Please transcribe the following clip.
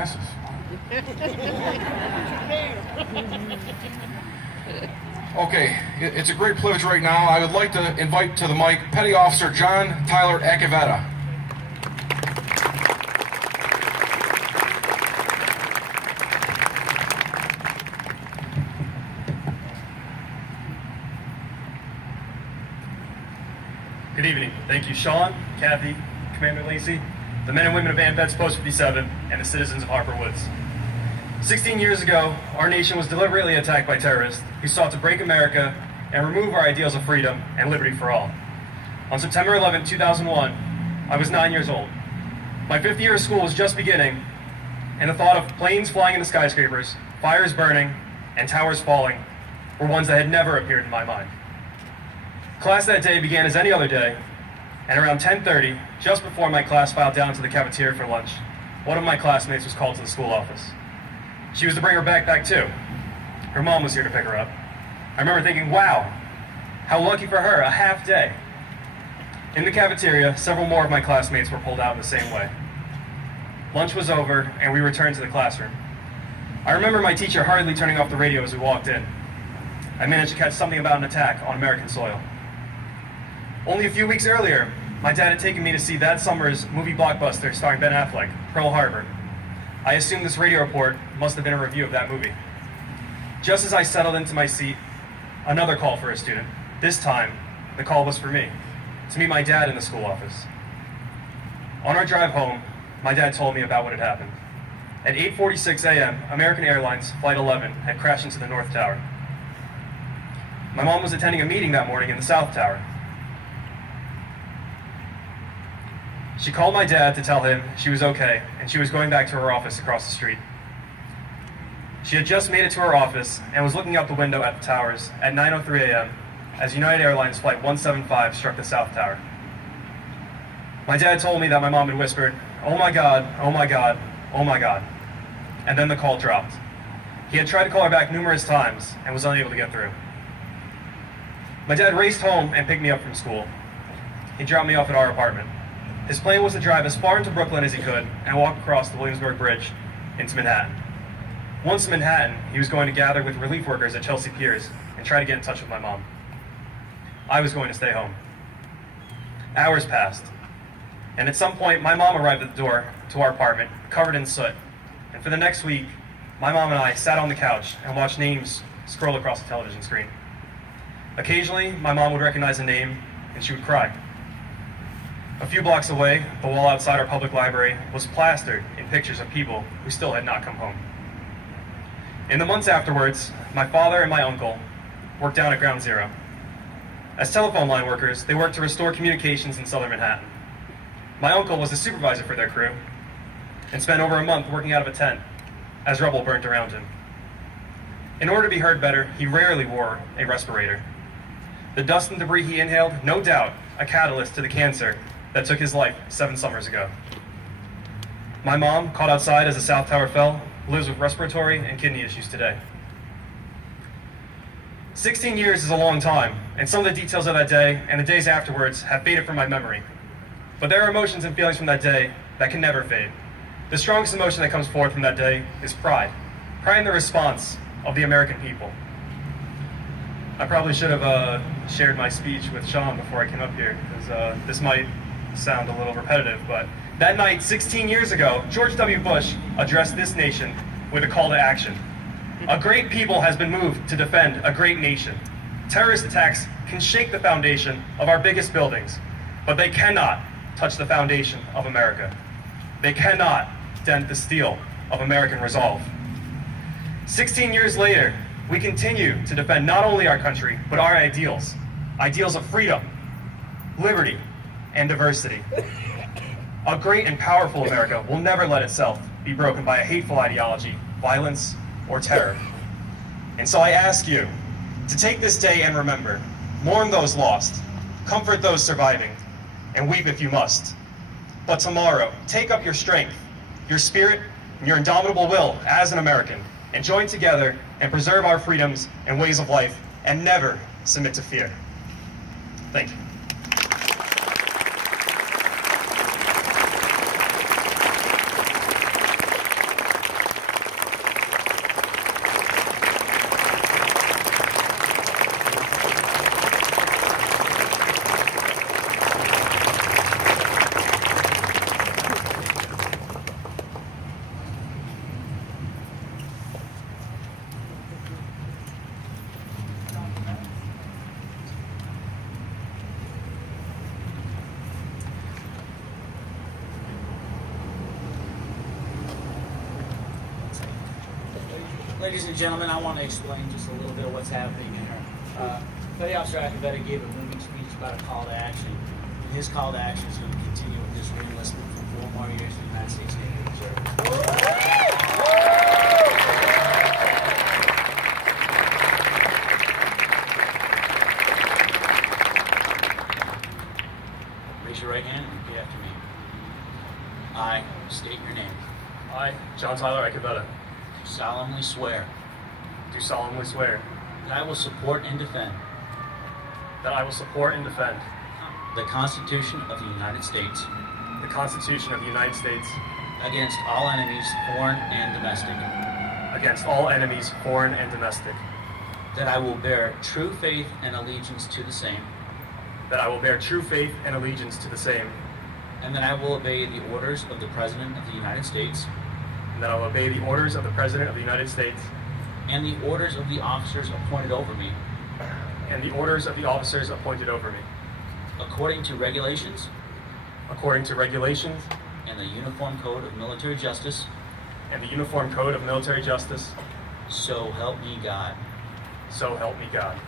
Okay, it's a great privilege right now. I would like to invite to the mic Petty Officer John Tyler Acavetta. Good evening. Thank you, Sean, Kathy, Commander Lacey, the men and women of AMVETS Post 57, and the citizens of Harper Woods. 16 years ago, our nation was deliberately attacked by terrorists who sought to break America and remove our ideals of freedom and liberty for all. On September 11, 2001, I was 9 years old. My 5th year of school was just beginning, and the thought of planes flying into skyscrapers, fires burning, and towers falling were ones that had never appeared in my mind. Class that day began as any other day, and around 10:30, just before my class filed down to the cafeteria for lunch, one of my classmates was called to the school office. She was to bring her backpack too. Her mom was here to pick her up. I remember thinking, wow, how lucky for her, a half day. In the cafeteria, several more of my classmates were pulled out in the same way. Lunch was over, and we returned to the classroom. I remember my teacher hurriedly turning off the radio as we walked in. I managed to catch something about an attack on American soil. Only a few weeks earlier, my dad had taken me to see that summer's movie blockbuster starring Ben Affleck, Pearl Harbor. I assumed this radio report must have been a review of that movie. Just as I settled into my seat, another call for a student. This time, the call was for me, to meet my dad in the school office. On our drive home, my dad told me about what had happened. At 8:46 a.m., American Airlines Flight 11 had crashed into the North Tower. My mom was attending a meeting that morning in the South Tower. She called my dad to tell him she was okay and she was going back to her office across the street. She had just made it to her office and was looking out the window at the towers at 9:03 a.m. as United Airlines Flight 175 struck the South Tower. My dad told me that my mom had whispered, "Oh my God, oh my God, oh my God," and then the call dropped. He had tried to call her back numerous times and was unable to get through. My dad raced home and picked me up from school. He dropped me off at our apartment. His plan was to drive as far into Brooklyn as he could and walk across the Williamsburg Bridge into Manhattan. Once in Manhattan, he was going to gather with relief workers at Chelsea Piers and try to get in touch with my mom. I was going to stay home. Hours passed, and at some point, my mom arrived at the door to our apartment, covered in soot. And for the next week, my mom and I sat on the couch and watched names scroll across the television screen. Occasionally, my mom would recognize a name, and she would cry. A few blocks away, the wall outside our public library was plastered in pictures of people who still had not come home. In the months afterwards, my father and my uncle worked down at Ground Zero. As telephone line workers, they worked to restore communications in southern Manhattan. My uncle was the supervisor for their crew and spent over a month working out of a tent as rubble burnt around him. In order to be heard better, he rarely wore a respirator. The dust and debris he inhaled, no doubt, a catalyst to the cancer that took his life 7 summers ago. My mom, caught outside as the South Tower fell, lives with respiratory and kidney issues today. 16 years is a long time, and some of the details of that day and the days afterwards have faded from my memory. But there are emotions and feelings from that day that can never fade. The strongest emotion that comes forth from that day is pride. Pride in the response of the American people. I probably should have shared my speech with Sean before I came up here, because this might sound a little repetitive, but that night, 16 years ago, George W. Bush addressed this nation with a call to action. A great people has been moved to defend a great nation. Terrorist attacks can shake the foundation of our biggest buildings, but they cannot touch the foundation of America. They cannot dent the steel of American resolve. 16 years later, we continue to defend not only our country, but our ideals. Ideals of freedom, liberty, and diversity. A great and powerful America will never let itself be broken by a hateful ideology, violence, or terror. And so I ask you to take this day and remember, mourn those lost, comfort those surviving, and weep if you must. But tomorrow, take up your strength, your spirit, and your indomitable will as an American, and join together and preserve our freedoms and ways of life, and never submit to fear. Thank you. Ladies and gentlemen, I want to explain just a little bit of what's happening here. Petty Officer Acavetta gave a moving speech about a call to action. And his call to action is going to continue with this re-enlistment for 4 more years in the United States Navy Reserve. Raise your right hand and repeat after me. I state your name. I, John Tyler Acavetta, Solemnly swear do solemnly swear that I will support and defend that I will support and defend the Constitution of the United States the Constitution of the United States against all enemies, foreign and domestic. against all enemies, foreign and domestic, That I will bear true faith and allegiance to the same, that I will bear true faith and allegiance to the same, and that I will obey the orders of the President of the United States and that I will obey the orders of the President of the United States and the orders of the officers appointed over me, and the orders of the officers appointed over me, according to regulations according to regulations and the Uniform Code of Military Justice. and the Uniform Code of Military Justice. So help me God. So help me God.